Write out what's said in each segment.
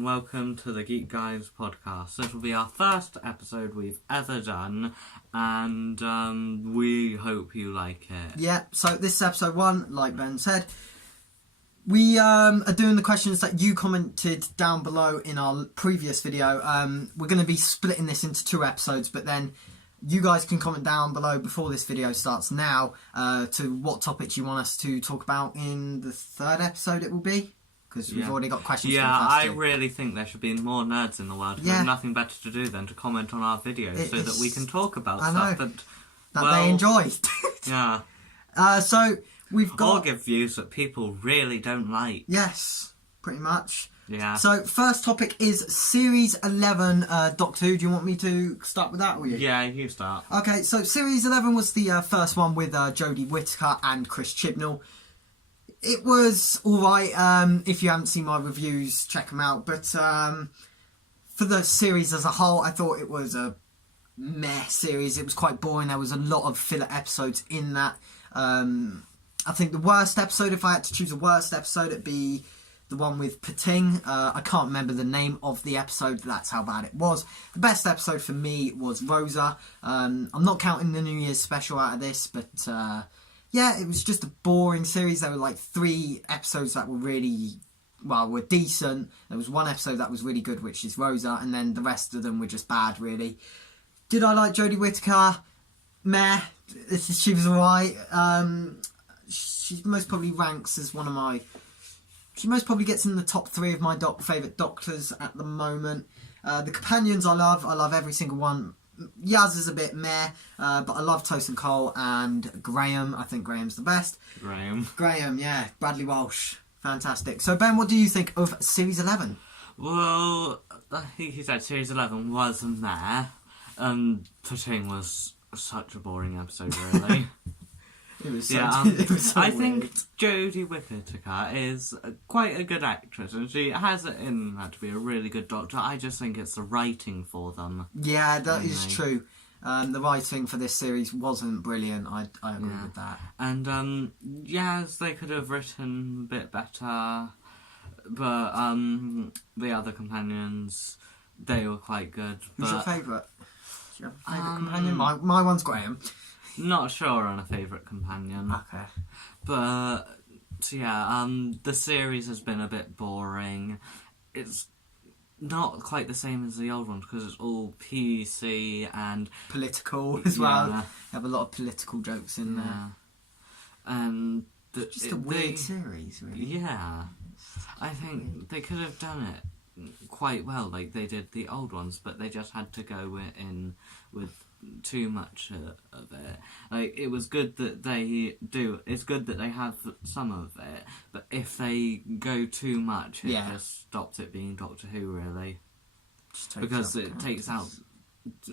Welcome to the Geek Guys podcast. This will be our first episode we've ever done, and we hope you like it. Yeah, so this is episode 1, like Ben said. We are doing the questions that you commented down below in our previous video. We're going to be splitting this into 2 episodes, but then you guys can comment down below before this video starts now to what topics you want us to talk about in the 3rd episode it will be. Because we've already got questions for the first I two. really think there should be more nerds in the world who have nothing better to do than to comment on our videos so that we can talk about stuff that they enjoy. Yeah. So we've got... Or give views that people really don't like. Yes, pretty much. Yeah. So first topic is Series 11 Doctor Who. Do you want me to start with that, or you? Yeah, you start. Okay, so Series 11 was the first one with Jodie Whittaker and Chris Chibnall. It was alright. If you haven't seen my reviews, check them out. But for the series as a whole, I thought it was a meh series. It was quite boring. There was a lot of filler episodes in that. I think the worst episode, if I had to choose a worst episode, it'd be the one with Pating. I can't remember the name of the episode. That's how bad it was. The best episode for me was Rosa. I'm not counting the New Year's special out of this, but... yeah, it was just a boring series. There were like 3 episodes that were really, were decent. There was 1 episode that was really good, which is Rosa, and then the rest of them were just bad, really. Did I like Jodie Whittaker? Meh. She was alright. She most probably ranks as one of my... She most probably gets in the top 3 of my favourite Doctors at the moment. The companions I love. I love every single one. Yaz is a bit meh, but I love Tosin Cole and Graham. I think Graham's the best. Graham, yeah. Bradley Walsh. Fantastic. So, Ben, what do you think of Series 11? Well, I think he said Series 11 was meh, and Pating was such a boring episode, really. It was so, it was so I weird. think Jodie Whittaker is quite a good actress, and she has it in her to be a really good Doctor. I just think it's the writing for them. Yeah, that is true. The writing for this series wasn't brilliant. I agree with that. And yes, they could have written a bit better, but the other companions, they were quite good. Who's your favourite? Do you have a favourite companion? My one's Graham. Not sure on a favourite companion. Okay. But, yeah, the series has been a bit boring. It's not quite the same as the old ones because it's all PC and... political as well. You have a lot of political jokes in there. And... It's just a weird series, really. Yeah. I think they could have done it quite well like they did the old ones, but they just had to go in with too much of it. Like, it was good that they do. It's good that they have some of it, but if they go too much, it just stops it being Doctor Who, really. Because it takes out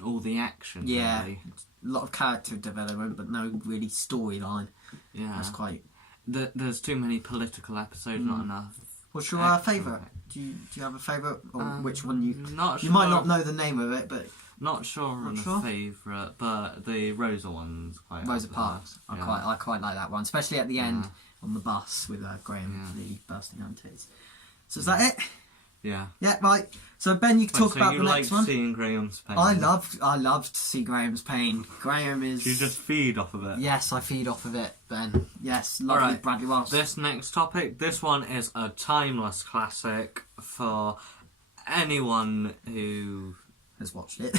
all the action. Yeah, really. A lot of character development, but no really storyline. Yeah, that's quite. There's too many political episodes, not enough. What's your favourite? Do you have a favourite, or which one you? Not sure. You might not know the name of it, but. Not sure on a favourite, but the Rosa one's quite. Rosa Parks. I quite like that one, especially at the end on the bus with Graham the bursting antics. So is that it? Yeah. Yeah, right. So Ben, you can talk about the next one. You like seeing Graham's pain? I loved to see Graham's pain. Graham is. You just feed off of it. Yes, I feed off of it, Ben. Yes, lovely Bradley Walsh. This next topic, this one is a timeless classic for anyone who has watched it.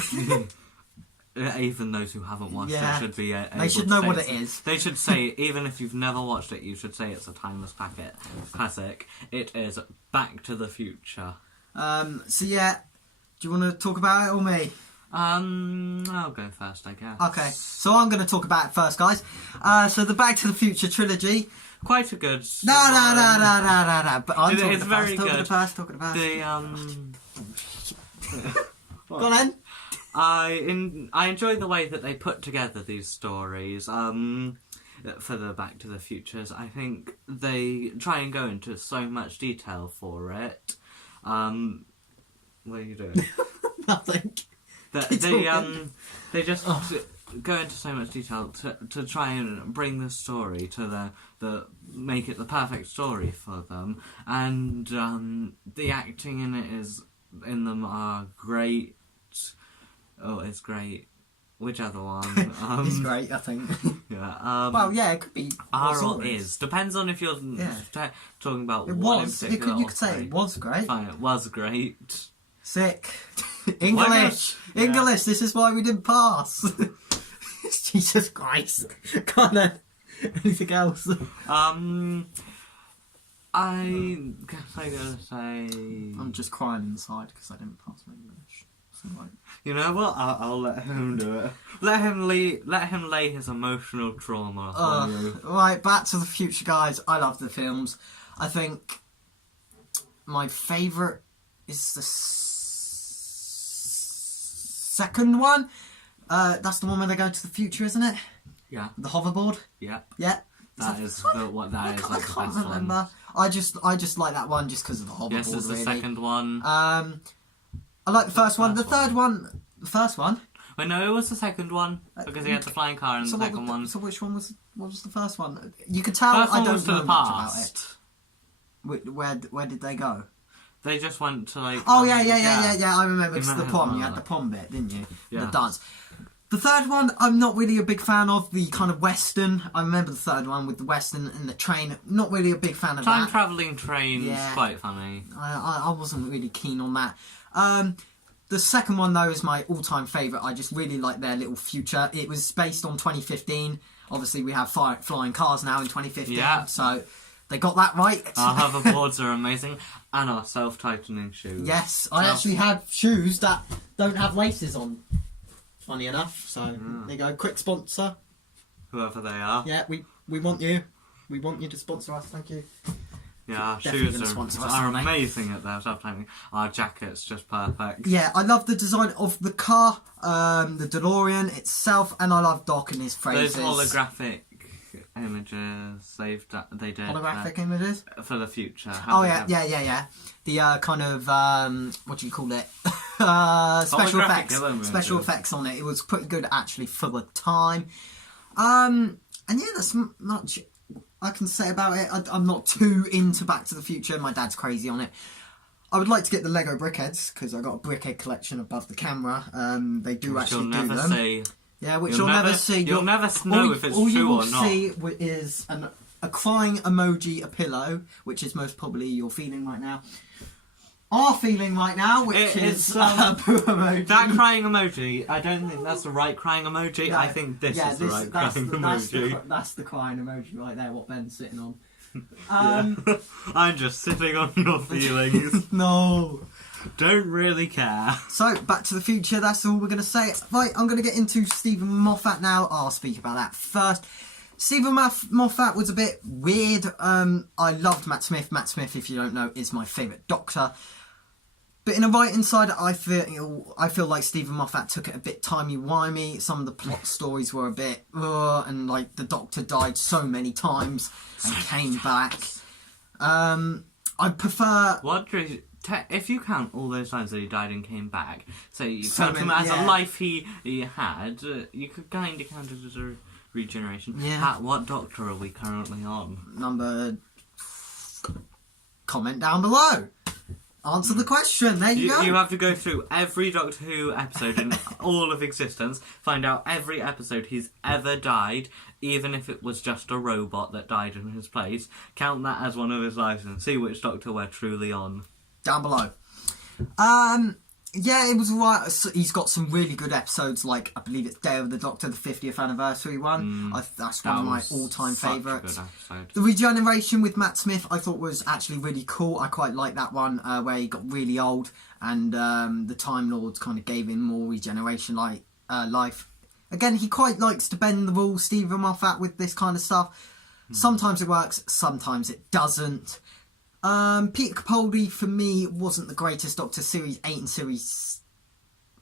Even those who haven't watched it should be able they should know what it is. They should say, even if you've never watched it, you should say it's a timeless classic. It is Back to the Future. So yeah, do you want to talk about it or me? I'll go first, I guess. Okay, so I'm going to talk about it first, guys. So the Back to the Future trilogy. Quite a good... No. But I'm talking it's very good. Talking about Go on then. I enjoy the way that they put together these stories for the Back to the Futures. I think they try and go into so much detail for it. What are you doing? Nothing. They just go into so much detail to try and bring the story to the make it the perfect story for them, and the acting in them are great. Oh, it's great. Which other one? It's great, I think. Yeah. Well, yeah, it could be. Are or is. Depends on if you're talking about It one was. in particular. You could say it was great. Fine, it was great. Sick. English. Yeah. English. This is why we didn't pass. Jesus Christ. Can't have anything else. I'm gonna say. I'm just crying inside because I didn't pass my English. So, like, You know what? I'll let him do it. Let him lay his emotional trauma on you. right, Back to the Future, guys. I love the films. I think my favourite is the second one. That's the one where they go to the future, isn't it? Yeah. The hoverboard. Yeah. Yeah. That is what that is. I Like the can't best remember. one. I just like that one just because of the hoverboard. Yes, it's the really. second one. I like the first one. The First third one. The first one. Wait, no, it was the second one because he had the flying car in the second one. So which one was? What was the first one? You could tell. First I one don't was to know the much past. about it. Where did they go? They just went to like. Oh yeah. I remember. It's the remember prom. You that. had the prom bit, didn't you? Yeah. The dance. The third one, I'm not really a big fan of. The kind of western. I remember the third one with the western and the train. Not really a big fan of Time that. travelling trains, Yeah. quite funny. I wasn't really keen on that. The second one, though, is my all-time favourite. I just really like their little future. It was based on 2015. Obviously, we have flying cars now in 2015, Yeah. so they got that right. Our hoverboards are amazing, and our self-tightening shoes. Yes, I actually have shoes that don't have laces on, funny enough. So, there you go. Quick sponsor. Whoever they are. Yeah, we want you. We want you to sponsor us, thank you. Yeah, our Definitely shoes gonna sponsor us, are aren't they? amazing at their self-tightening. Our jacket's just perfect. Yeah, I love the design of the car, the DeLorean itself, and I love Doc and his phrases. Those holographic images they did Holographic images? for the future. Oh yeah. The kind of what do you call it? Special Holographic effects. images. Special effects on it. It was pretty good actually for the time. And yeah, that's much I can say about it. I'm not too into Back to the Future. My dad's crazy on it. I would like to get the Lego brickheads because I got a brickhead collection above the camera. They do Which actually you'll do never them. see. Yeah, which You'll you'll never never- see. you'll never know if it's all you true will or not. see is a crying emoji, a pillow, which is most probably you're feeling right now. Are feeling right now, which It's, is a poo emoji. That crying emoji, I don't think that's the right crying emoji. Yeah, I think this is the right that's crying emoji. that's the crying emoji right there. What Ben's sitting on. I'm just sitting on your feelings. No. Don't really care. So, Back to the Future, that's all we're going to say. Right, I'm going to get into Stephen Moffat now. I'll speak about that first. Stephen Moffat was a bit weird. I loved Matt Smith. Matt Smith, if you don't know, is my favourite Doctor. But in a writing side, I feel like Stephen Moffat took it a bit timey-wimey. Some of the plot stories were a bit... and, like, the Doctor died so many times and came back. I prefer... What do you... If you count all those times that he died and came back, so you So count him many, as yeah. a life he had, you could kind of count it as a regeneration. Yeah. What Doctor are we currently on? Number... Comment down below. Answer the question. There you go. You have to go through every Doctor Who episode in all of existence, find out every episode he's ever died, even if it was just a robot that died in his place, count that as one of his lives and see which Doctor we're truly on. Down below. Yeah, it was alright. He's got some really good episodes, like I believe it's Day of the Doctor, the 50th anniversary one. That's one of my all-time favourites. The regeneration with Matt Smith I thought was actually really cool. I quite like that one where he got really old and the Time Lords kind of gave him more regeneration life. Again, he quite likes to bend the rules, Stephen Moffat, with this kind of stuff. Sometimes it works, sometimes it doesn't. Peter Capaldi, for me, wasn't the greatest Doctor. Series 8 and Series...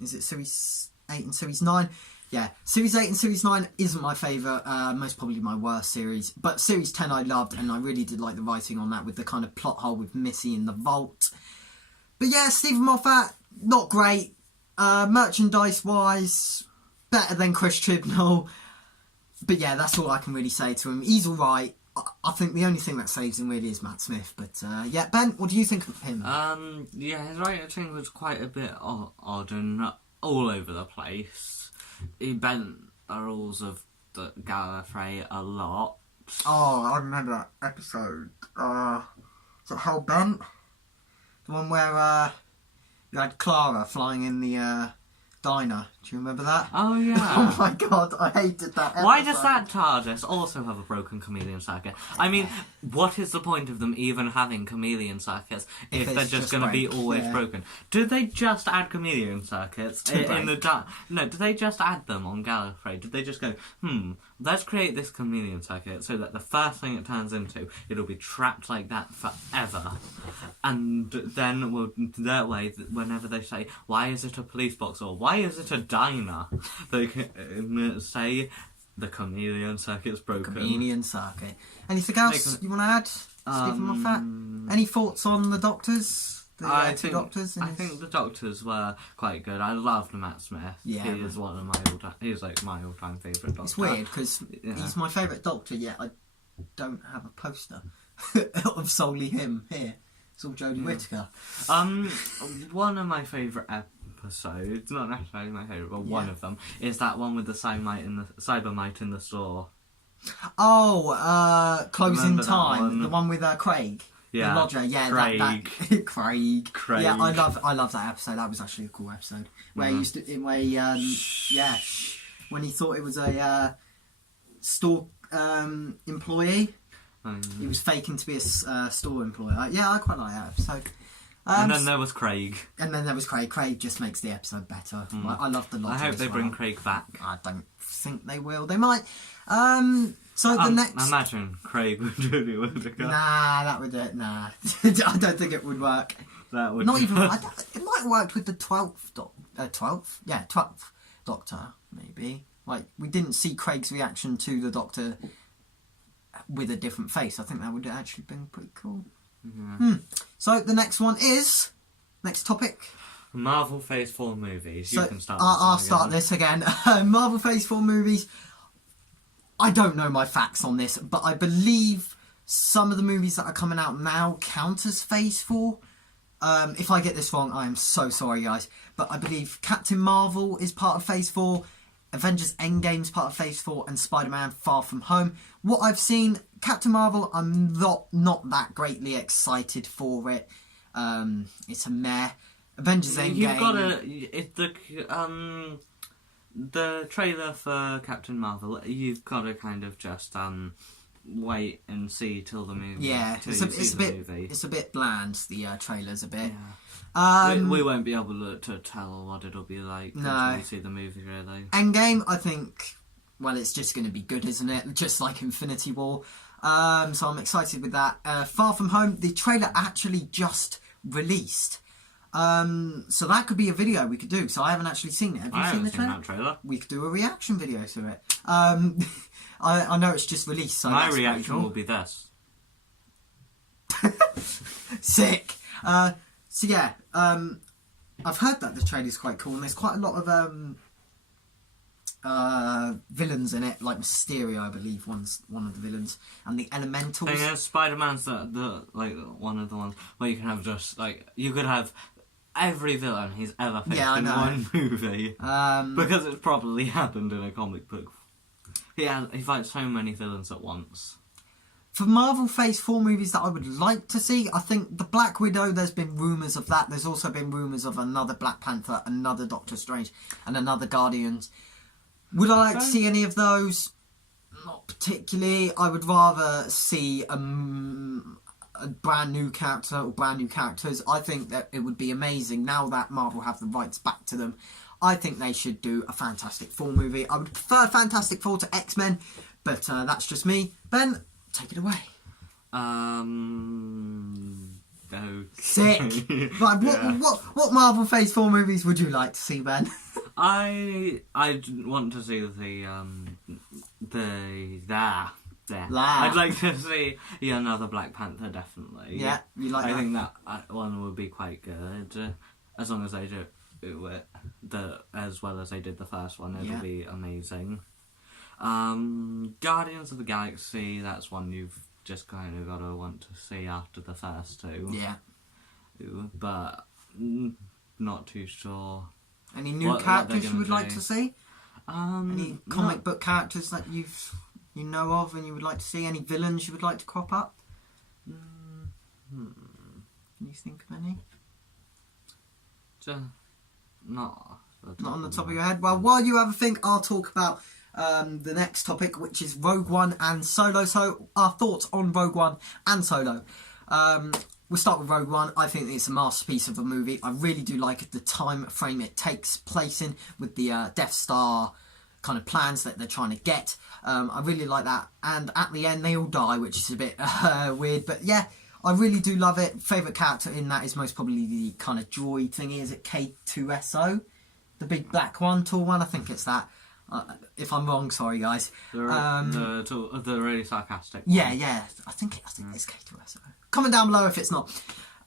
Is it Series 8 and Series 9? Yeah, Series 8 and Series 9 isn't my favourite, most probably my worst series. But Series 10 I loved, and I really did like the writing on that with the kind of plot hole with Missy in the vault. But yeah, Stephen Moffat, not great. Merchandise-wise, better than Chris Chibnall. But yeah, that's all I can really say to him. He's alright. I think the only thing that saves him really is Matt Smith. But yeah, Ben, what do you think of him? Yeah, his writing was quite a bit odd and all over the place. He bent the rules of the Gallifrey a lot. Oh, I remember that episode. Is it Hell Bent? The one where you had Clara flying in the diner. Do you remember that? Oh, yeah. Oh my god, I hated that episode. Why does that TARDIS also have a broken chameleon circuit? I mean, what is the point of them even having chameleon circuits if they're just going to be always broken? Do they just add chameleon circuits in the... No, do they just add them on Gallifrey? Did they just go, let's create this chameleon circuit so that the first thing it turns into, it'll be trapped like that forever. And then, that way, whenever they say, why is it a police box or why is it a diner? They can say the chameleon circuit's broken. Chameleon circuit. Anything else you want to add, Stephen Moffat? Any thoughts on the Doctors? I think the Doctors were quite good. I loved Matt Smith. Yeah, he is one of my all-time. He's like my all-time favourite Doctor. It's weird because he's my favourite Doctor. Yet I don't have a poster of solely him here. It's all Jodie Whittaker. One of my favourite episodes, not necessarily my favourite, but one of them, is that one with the Cybermite in the store. Oh, Closing Remember Time, the one with Craig. Yeah, the lodger, yeah, Craig. Craig. Yeah, I love that episode. That was actually a cool episode. Where he used to, when he thought it was a store employee, he was faking to be a store employee. I quite like that episode. And then there was Craig. Craig just makes the episode better. I love the lodger. I hope they bring Craig back. I don't think they will. They might. So the next... Imagine Craig with Jodie Whittaker. Nah, that would do it. Nah. I don't think it would work. That would not even... it might have worked with the 12th... 12th? Yeah, 12th Doctor, maybe. Like, we didn't see Craig's reaction to the Doctor with a different face. I think that would have actually been pretty cool. Yeah. So the next one is... Next topic. Marvel Phase 4 movies. You can start I'll start this again. Marvel Phase 4 movies... I don't know my facts on this, but I believe some of the movies that are coming out now count as Phase 4. If I get this wrong, I am so sorry, guys. But I believe Captain Marvel is part of Phase 4, Avengers Endgame is part of Phase 4, and Spider-Man Far From Home. What I've seen, Captain Marvel, I'm not that greatly excited for it. It's a meh. Avengers Endgame... You've got to... The trailer for Captain Marvel, you've got to kind of just wait and see till the movie. Yeah, it's a bit bland. The trailer's a bit. Yeah. We won't be able to tell what it'll be like until we see the movie. Really. Endgame, I think. Well, it's just going to be good, isn't it? Just like Infinity War. So I'm excited with that. Far From Home, the trailer actually just released. So that could be a video we could do. So I haven't actually seen it. Have you seen the trailer? That trailer? We could do a reaction video to it. I know it's just released, so my that's reaction cool. will be this. Sick. So yeah, I've heard that the trailer's quite cool, and there's quite a lot of villains in it, like Mysterio, I believe, one's one of the villains, and the Elementals. Yeah, Spider-Man's the one of the ones where you can have just you could have every villain he's ever faced in one movie, because it's probably happened in a comic book. He fights so many villains at once. For Marvel Phase 4 movies that I would like to see, I think the Black Widow, there's been rumours of that. There's also been rumours of another Black Panther, another Doctor Strange, and another Guardians. Would I like to see any of those? Not particularly. I would rather see a brand new character or brand new characters. I think that it would be amazing now that Marvel have the rights back to them. I think they should do a Fantastic Four movie. I would prefer Fantastic Four to X-Men, but that's just me. Ben, take it away. Okay. Sick. Right, what Marvel Phase 4 movies would you like to see, Ben? I want to see I'd like to see another Black Panther, definitely. Yeah, you like that? I think that one would be quite good, as long as they do it it as well as they did the first one. It'll Yeah. be amazing. Guardians of the Galaxy, that's one you've just kind of got to want to see after the first two. Yeah. But not too sure. Any new What characters they're you would gonna like do. to see? Any comic not- book characters that you know of and you would like to see? Any villains you would like to crop up? Can you think of any? Just not on the top of your head. Well, while you have a think, I'll talk about the next topic, which is Rogue One and Solo. So, our thoughts on Rogue One and Solo. We'll start with Rogue One. I think it's a masterpiece of a movie. I really do like it, the time frame it takes place in, with the Death Star kind of plans that they're trying to get. I really like that. And at the end, they all die, which is a bit weird. But yeah, I really do love it. Favourite character in that is most probably the kind of droid thingy. Is it K2SO? The big black one, tall one? I think it's that. If I'm wrong, sorry guys. the really sarcastic one. Yeah. I think it's K2SO. Comment down below if it's not.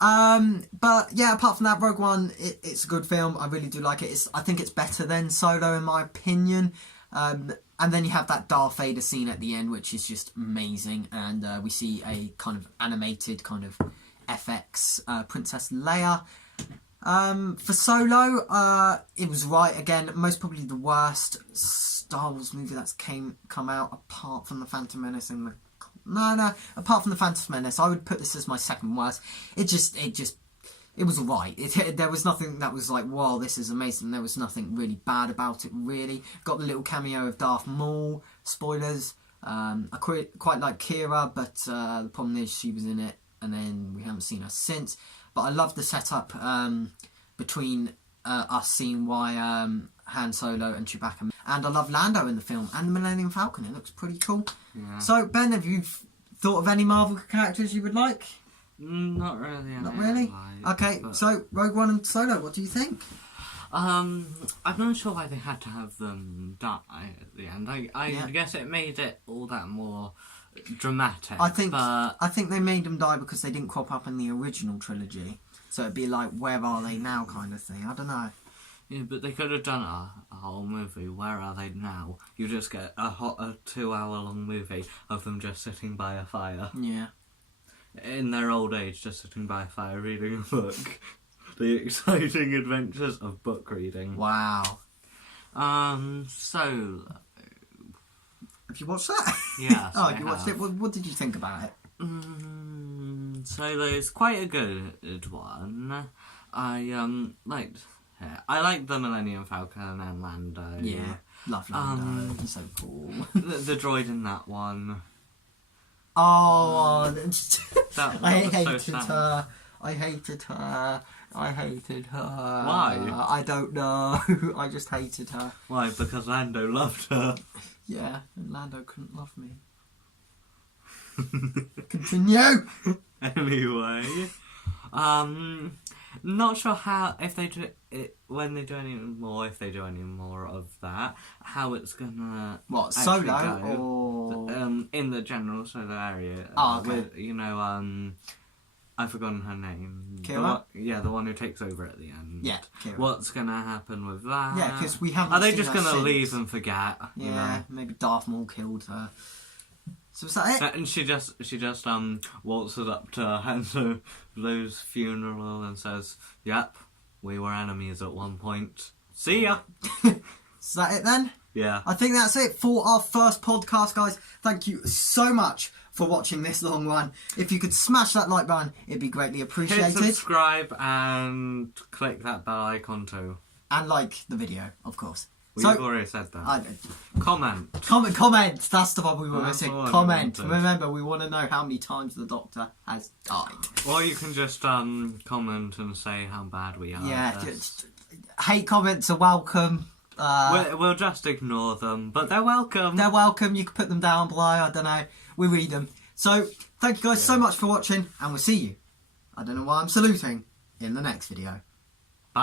But yeah, apart from that, Rogue One, it's a good film. I really do like it. I think it's better than Solo in my opinion. And then you have that Darth Vader scene at the end, which is just amazing. And we see a kind of animated kind of FX Princess Leia. For Solo, it was right again. Most probably the worst Star Wars movie that's come out apart from the Phantom Menace and the. No. Apart from the Phantom Menace, I would put this as my second worst. It was alright. There was nothing that was like, wow, this is amazing. There was nothing really bad about it, really. Got the little cameo of Darth Maul. Spoilers. I quite like Kira, but the problem is she was in it, and then we haven't seen her since. But I love the setup between us seeing why Han Solo and Chewbacca. And I love Lando in the film and the Millennium Falcon. It looks pretty cool. Yeah. So, Ben, have you thought of any Marvel characters you would like? Not really. Not really? Okay, so Rogue One and Solo, what do you think? I'm not sure why they had to have them die at the end. I guess it made it all that more dramatic. I think they made them die because they didn't crop up in the original trilogy. So it'd be like, where are they now kind of thing. I don't know. Yeah, but they could have done a whole movie. Where are they now? You just get a 2-hour-long movie of them just sitting by a fire. Yeah. In their old age, just sitting by a fire reading a book. The exciting adventures of book reading. Wow. So... Have you watched that? Yeah. Oh, you watched it? What did you think about it? Solo's quite a good one. I liked the Millennium Falcon and Lando. Yeah. Love Lando. He's so cool. the droid in that one. Oh, I hated her. I hated her. Why? I don't know. I just hated her. Why? Because Lando loved her. Yeah, and Lando couldn't love me. Continue! Anyway. Not sure how, if they do it, when they do any more of that, how it's gonna... What, actually Solo? go. Or... in the general Solo area. Oh, okay. With, I've forgotten her name. Kira? The one who takes over at the end. Yeah, Kira. What's gonna happen with that? Yeah, because we haven't Are they seen just her gonna since. leave and forget? Yeah, You know? maybe Darth Maul killed her. So is that it? And she just waltzes up to Han Solo's funeral and says, "Yep, we were enemies at one point. See ya." Is that it then? Yeah. I think that's it for our first podcast, guys. Thank you so much for watching this long one. If you could smash that like button, it'd be greatly appreciated. Hit subscribe and click that bell icon too. And like the video, of course. We've already said that. Comment. Comment. That's the one we want to That's say. the one we Comment. wanted. Remember, we want to know how many times the Doctor has died. Or you can just comment and say how bad we are. Yeah, at this. just, hate comments are welcome. We'll just ignore them, but they're welcome. They're welcome. You can put them down below. I don't know. We read them. So, thank you guys so much for watching, and we'll see you. I don't know why I'm saluting in the next video. Bye.